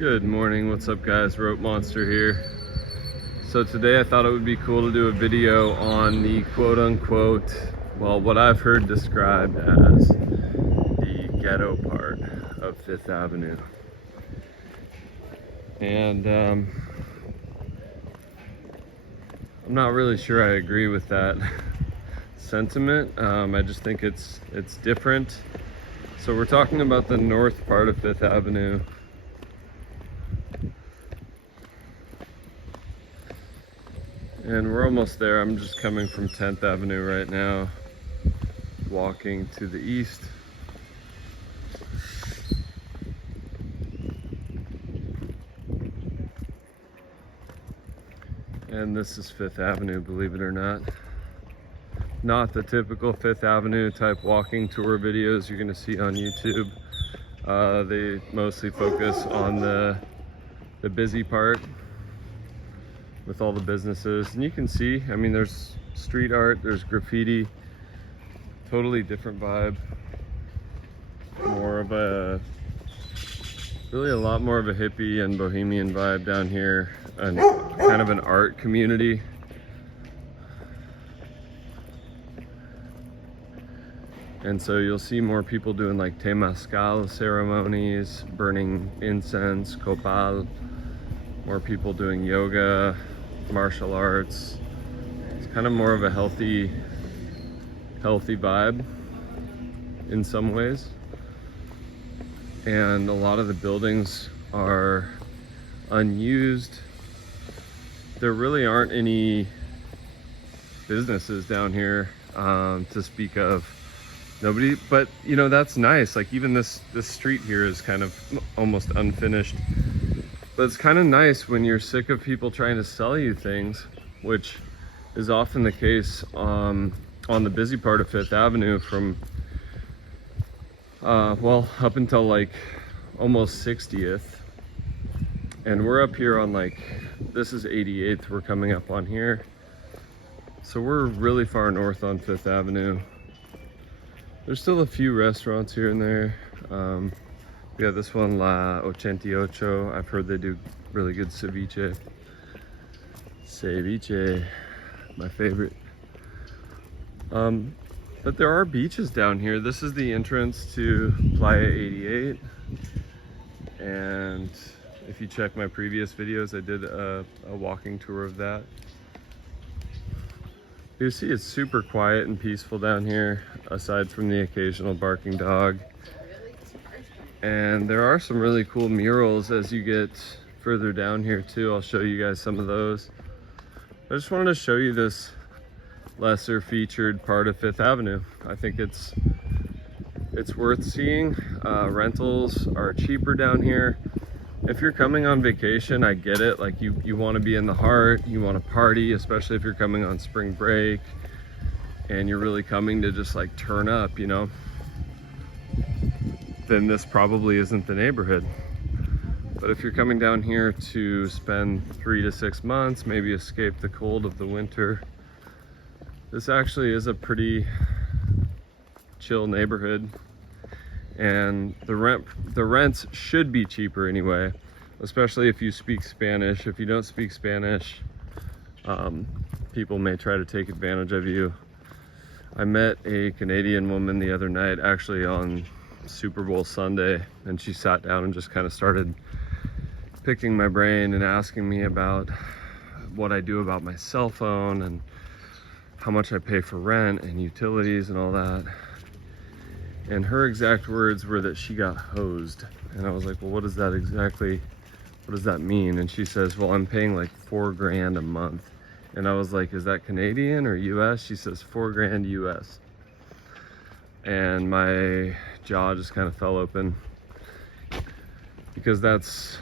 Good morning, what's up guys? Rope Monster here. So today I thought it would be cool to do a video on the quote-unquote, well, what I've heard described as the ghetto part of Fifth Avenue. And I'm not really sure I agree with that sentiment. I just think it's different. So we're talking about the north part of Fifth Avenue. And we're almost there. I'm just coming from 10th Avenue right now, walking to the east. And this is 5th Avenue, believe it or not. Not the typical 5th Avenue type walking tour videos you're gonna see on YouTube. They mostly focus on the busy part with all the businesses. And you can see, I mean, there's street art, there's graffiti, totally different vibe. Really a lot more of a hippie and bohemian vibe down here, and kind of an art community. And so you'll see more people doing like temazcal ceremonies, burning incense, copal, more people doing yoga, martial arts. It's kind of more of a healthy vibe in some ways. And a lot of the buildings are unused. There really aren't any businesses down here to speak of. Nobody, but you know, that's nice. Like even this street here is kind of almost unfinished. But it's kind of nice when you're sick of people trying to sell you things, which is often the case on the busy part of Fifth Avenue from, well, up until like almost 60th. And we're up here on like, this is 88th, we're coming up on here. So we're really far north on Fifth Avenue. There's still a few restaurants here and there. We got this one, La 88. I've heard they do really good ceviche. Ceviche, my favorite. But there are beaches down here. This is the entrance to Playa 88. And if you check my previous videos, I did a walking tour of that. You see it's super quiet and peaceful down here, aside from the occasional barking dog. And there are some really cool murals as you get further down here too. I'll show you guys some of those. I just wanted to show you this lesser featured part of Fifth Avenue. I think it's worth seeing. Rentals are cheaper down here. If you're coming on vacation, I get it. Like you want to be in the heart, you want to party, especially if you're coming on spring break and you're really coming to just like turn up, you know, then this probably isn't the neighborhood. But if you're coming down here to spend 3 to 6 months, maybe escape the cold of the winter, this actually is a pretty chill neighborhood. And the rents should be cheaper anyway, especially if you speak Spanish. If you don't speak Spanish, people may try to take advantage of you. I met a Canadian woman the other night, actually on Super Bowl Sunday, and she sat down and just kind of started picking my brain and asking me about what I do about my cell phone and how much I pay for rent and utilities and all that. And her exact words were that she got hosed. And I was like, well, what does that mean? And she says, well, I'm paying like $4 grand a month. And I was like, is that Canadian or US? She says $4 grand US. And my jaw just kind of fell open, because that's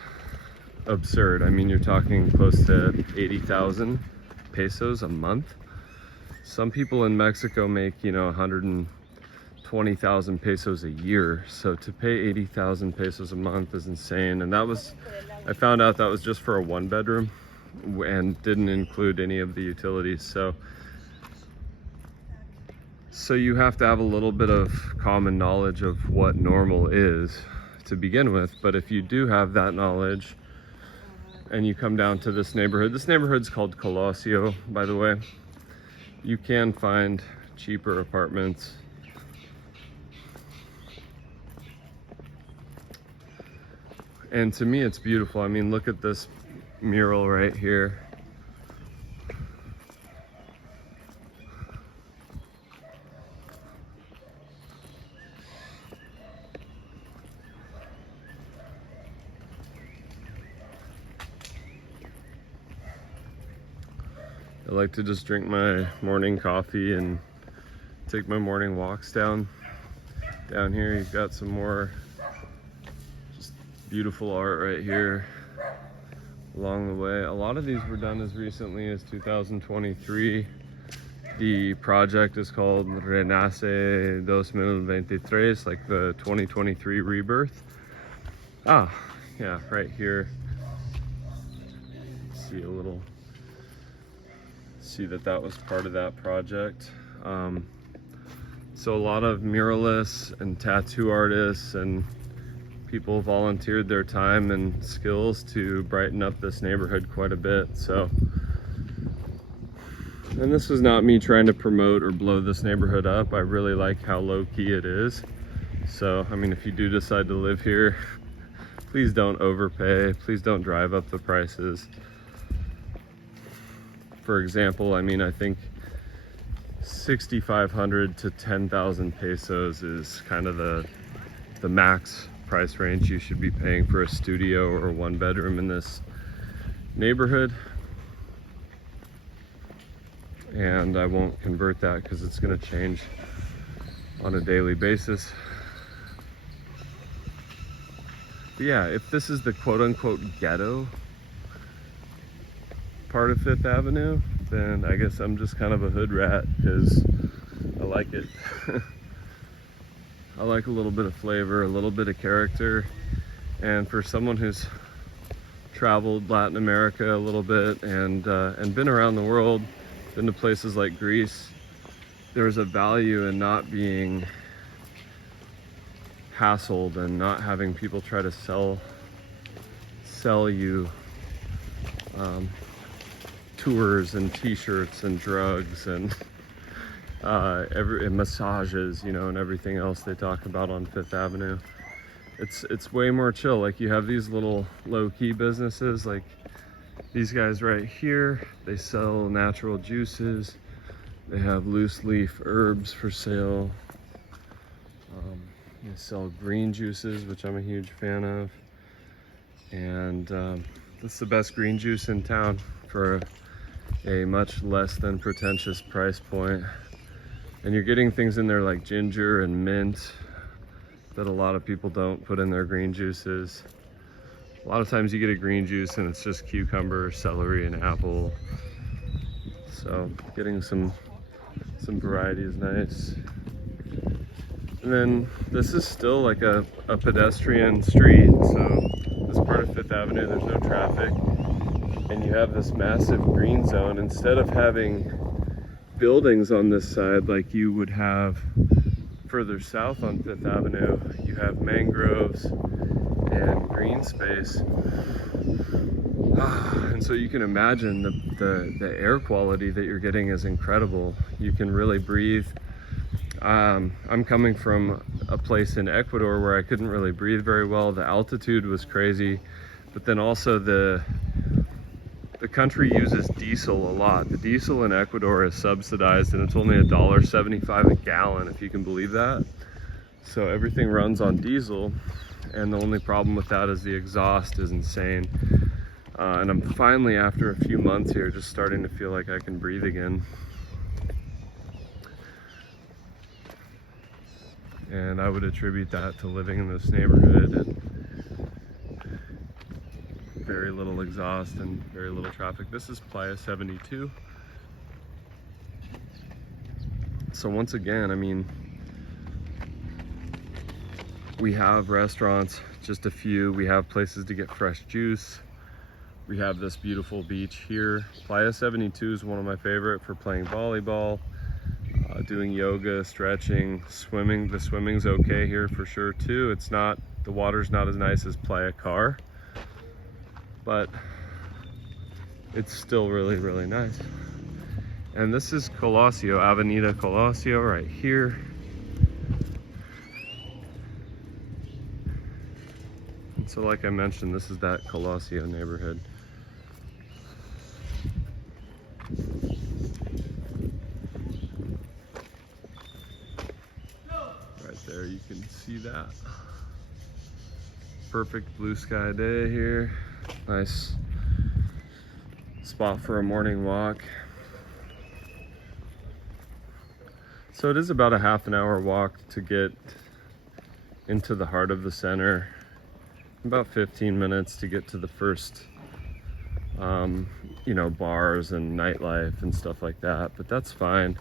absurd. I mean, you're talking close to 80,000 pesos a month. Some people in Mexico make, you know, 120,000 pesos a year. So to pay 80,000 pesos a month is insane. And I found out that was just for a 1-bedroom and didn't include any of the utilities. So you have to have a little bit of common knowledge of what normal is to begin with. But if you do have that knowledge and you come down to this neighborhood's called Colosio, by the way, you can find cheaper apartments. And to me, it's beautiful. I mean, look at this mural right here. I like to just drink my morning coffee and take my morning walks down here. You've got some more just beautiful art right here along the way. A lot of these were done as recently as 2023. The project is called Renace 2023, like the 2023 rebirth. Ah, yeah, right here. See a little, see that was part of that project. So a lot of muralists and tattoo artists and people volunteered their time and skills to brighten up this neighborhood quite a bit. So, and this is not me trying to promote or blow this neighborhood up. I really like how low-key it is. So, I mean, if you do decide to live here, please don't overpay. Please don't drive up the prices. For example, I mean, I think 6,500 to 10,000 pesos is kind of the max price range you should be paying for a studio or one bedroom in this neighborhood. And I won't convert that because it's going to change on a daily basis. But yeah, if this is the quote-unquote ghetto part of Fifth Avenue, then I guess I'm just kind of a hood rat because I like it. I like a little bit of flavor, a little bit of character, and for someone who's traveled Latin America a little bit and been around the world, been to places like Greece, there's a value in not being hassled and not having people try to sell you tours and t-shirts and drugs and and massages, you know, and everything else they talk about on Fifth Avenue. It's way more chill. Like, you have these little low-key businesses, like these guys right here. They sell natural juices. They have loose leaf herbs for sale. They sell green juices, which I'm a huge fan of. And this is the best green juice in town for a much less than pretentious price point. And you're getting things in there like ginger and mint that a lot of people don't put in their green juices. A lot of times you get a green juice and it's just cucumber, celery, and apple. So getting some variety is nice. And then this is still like a pedestrian street. So this part of Fifth Avenue, there's no traffic. And you have this massive green zone. Instead of having buildings on this side like you would have further south on Fifth Avenue, you have mangroves and green space. And so you can imagine the air quality that you're getting is incredible. You can really breathe. I'm coming from a place in Ecuador where I couldn't really breathe very well. The altitude was crazy, but then also the country uses diesel a lot. The diesel in Ecuador is subsidized and it's only $1.75 a gallon, if you can believe that. So everything runs on diesel, and the only problem with that is the exhaust is insane. And I'm finally, after a few months here, just starting to feel like I can breathe again. And I would attribute that to living in this neighborhood and very little exhaust and very little traffic. This is Playa 72. So once again, I mean, we have restaurants, just a few. We have places to get fresh juice. We have this beautiful beach here. Playa 72 is one of my favorite for playing volleyball, doing yoga, stretching, swimming. The swimming's okay here for sure too. It's not The water's not as nice as Playa Car, but it's still really, really nice. And this is Colosio, Avenida Colosio right here. And so like I mentioned, this is that Colosio neighborhood. Right there, you can see that. Perfect blue sky day here. Nice spot for a morning walk. So it is about a half an hour walk to get into the heart of the center. About 15 minutes to get to the first, you know, bars and nightlife and stuff like that, but that's fine.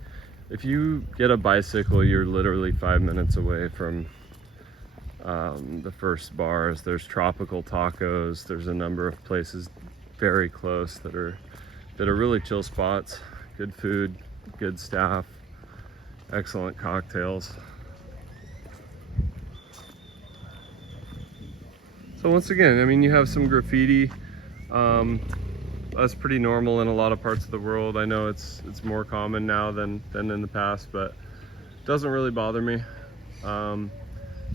If you get a bicycle, you're literally 5 minutes away from the first bars. There's Tropical Tacos. There's a number of places very close that are really chill spots. Good food, good staff, excellent cocktails. So once again, I mean, you have some graffiti. That's pretty normal in a lot of parts of the world. I know it's more common now than in the past, but it doesn't really bother me.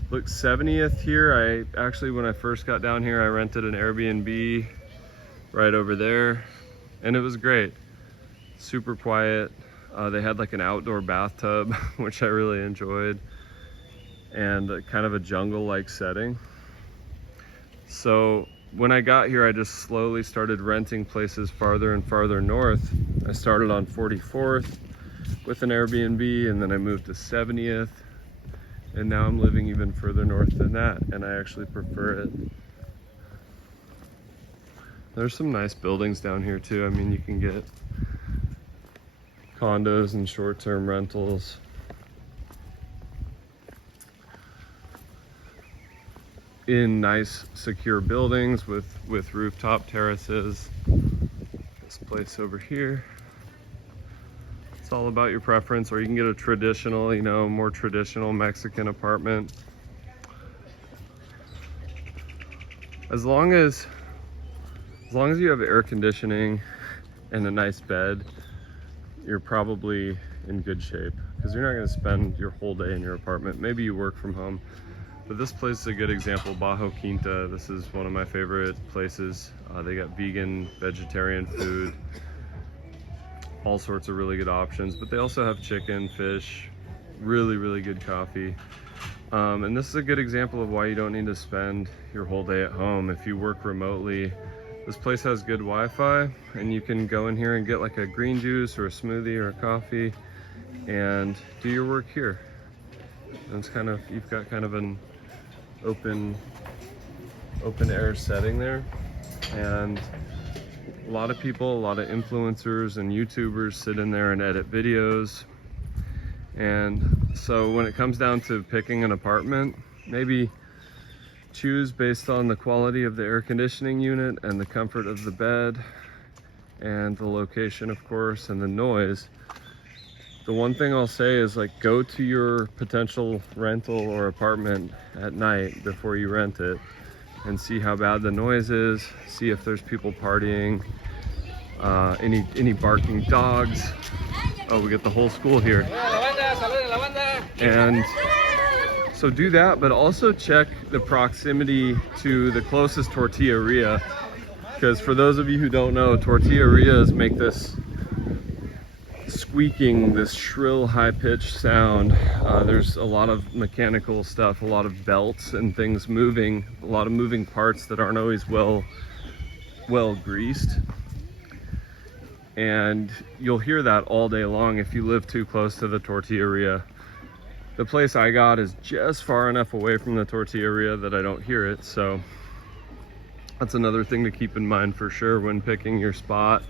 Look, 70th here, I actually, when I first got down here, I rented an Airbnb right over there, and it was great. Super quiet. They had like an outdoor bathtub, which I really enjoyed, and kind of a jungle-like setting. So when I got here, I just slowly started renting places farther and farther north. I started on 44th with an Airbnb, and then I moved to 70th. And now I'm living even further north than that, and I actually prefer it. There's some nice buildings down here too. I mean, you can get condos and short-term rentals. In nice, secure buildings with rooftop terraces. This place over here. It's all about your preference, or you can get a traditional, you know, more traditional Mexican apartment. As long as you have air conditioning and a nice bed, you're probably in good shape, because you're not going to spend your whole day in your apartment. Maybe you work from home, but this place is a good example. Bajo Quinta, this is one of my favorite places. They got vegan, vegetarian food, all sorts of really good options, but they also have chicken, fish, really, really good coffee. And this is a good example of why you don't need to spend your whole day at home. If you work remotely, this place has good Wi-Fi, and you can go in here and get like a green juice or a smoothie or a coffee and do your work here. And it's kind of, you've got kind of an open air setting there, and a lot of people, a lot of influencers and YouTubers sit in there and edit videos. And so when it comes down to picking an apartment, maybe choose based on the quality of the air conditioning unit and the comfort of the bed and the location, of course, and the noise. The one thing I'll say is, like, go to your potential rental or apartment at night before you rent it and see how bad the noise is, see if there's people partying, any barking dogs. Oh, we get the whole school here. And so do that, but also check the proximity to the closest tortilleria, because for those of you who don't know, tortillerias make this squeaking, this shrill, high-pitched sound. There's a lot of mechanical stuff, a lot of belts and things moving, a lot of moving parts that aren't always well greased. And you'll hear that all day long if you live too close to the tortilleria. The place I got is just far enough away from the tortilleria that I don't hear it, so that's another thing to keep in mind for sure when picking your spot.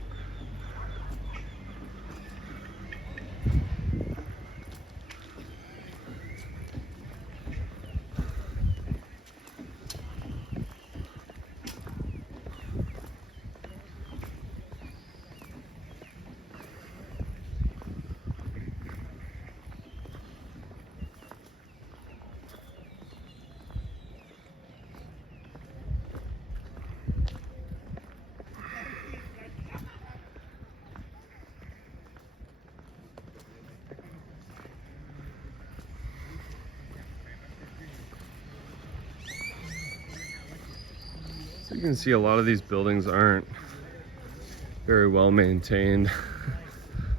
So you can see a lot of these buildings aren't very well maintained.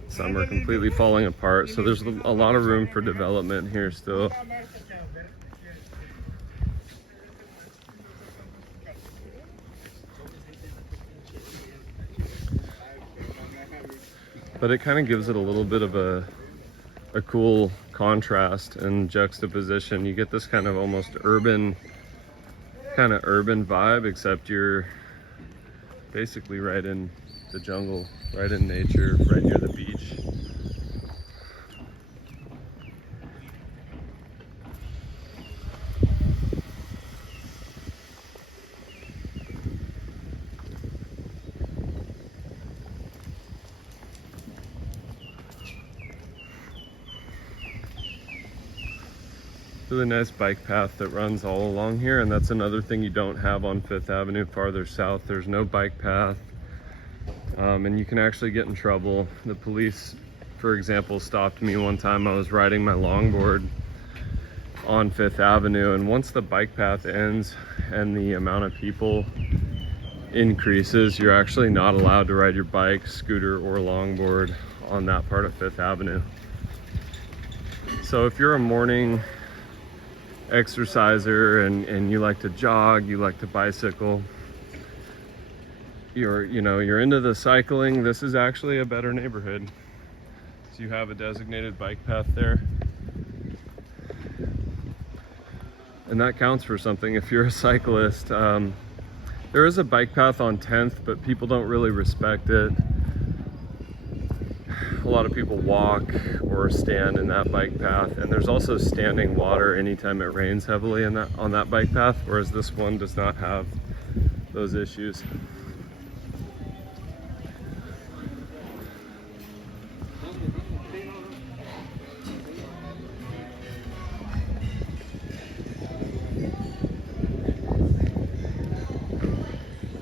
Some are completely falling apart, so there's a lot of room for development here still. But it kind of gives it a little bit of a cool contrast and juxtaposition. You get this kind of almost urban vibe, except you're basically right in the jungle, right in nature, right near the beach. Really nice bike path that runs all along here, and that's another thing you don't have on 5th Avenue farther south. There's no bike path, and you can actually get in trouble. The police, for example, stopped me one time. I was riding my longboard on 5th Avenue, and once the bike path ends and the amount of people increases, you're actually not allowed to ride your bike, scooter, or longboard on that part of 5th Avenue. So if you're a morning exerciser and you like to jog, you like to bicycle, you're into the cycling, this is actually a better neighborhood. So you have a designated bike path there, and that counts for something if you're a cyclist. There is a bike path on 10th, but people don't really respect it. A lot of people walk or stand in that bike path, and there's also standing water anytime it rains heavily on that bike path, whereas this one does not have those issues.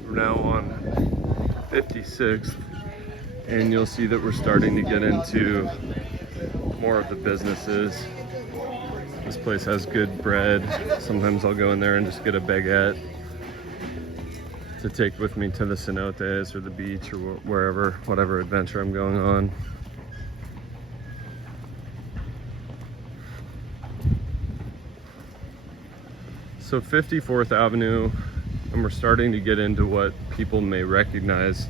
We're now on 56th. And you'll see that we're starting to get into more of the businesses. This place has good bread. Sometimes I'll go in there and just get a baguette to take with me to the cenotes or the beach or wherever, whatever adventure I'm going on. So 54th Avenue, and we're starting to get into what people may recognize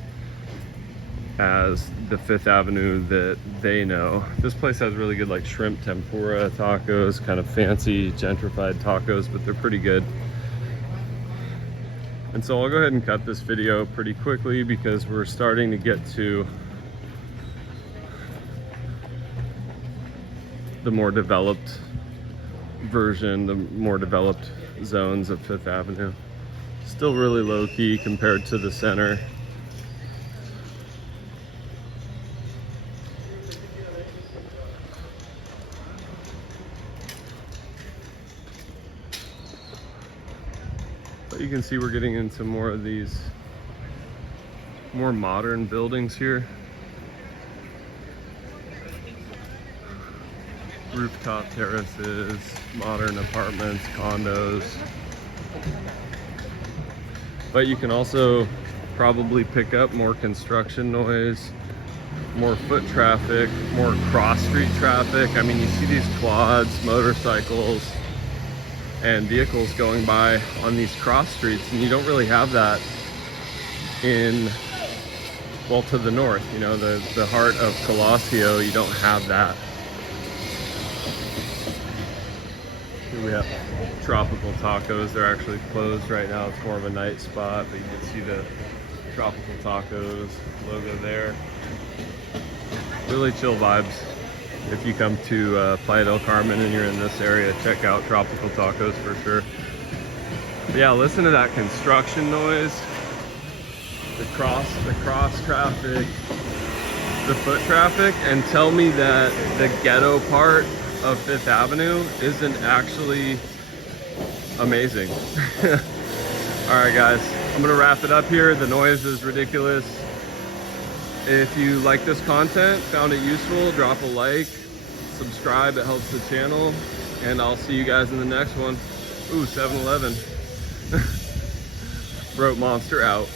as the 5th Avenue that they know. This place has really good like shrimp tempura tacos, kind of fancy gentrified tacos, but they're pretty good. And so I'll go ahead and cut this video pretty quickly because we're starting to get to the more developed version, the more developed zones of 5th Avenue. Still really low key compared to the center. But you can see we're getting into more of these more modern buildings here. Rooftop terraces, modern apartments, condos. But you can also probably pick up more construction noise, more foot traffic, more cross-street traffic. I mean, you see these quads, motorcycles, and vehicles going by on these cross streets, and you don't really have that in, well, to the north, you know, the heart of Colosio, you don't have that. Here we have Tropical Tacos. They're actually closed right now. It's more of a night spot, but you can see the Tropical Tacos logo there. Really chill vibes. If you come to Playa del Carmen and you're in this area, check out Tropical Tacos for sure. But yeah, listen to that construction noise, the cross traffic, the foot traffic, and tell me that the ghetto part of 5th Avenue isn't actually amazing. All right, guys, I'm gonna wrap it up here. The noise is ridiculous. If you like this content, found it useful, drop a like, subscribe, it helps the channel, and I'll see you guys in the next one. Ooh, 7-Eleven. wrote Monster out.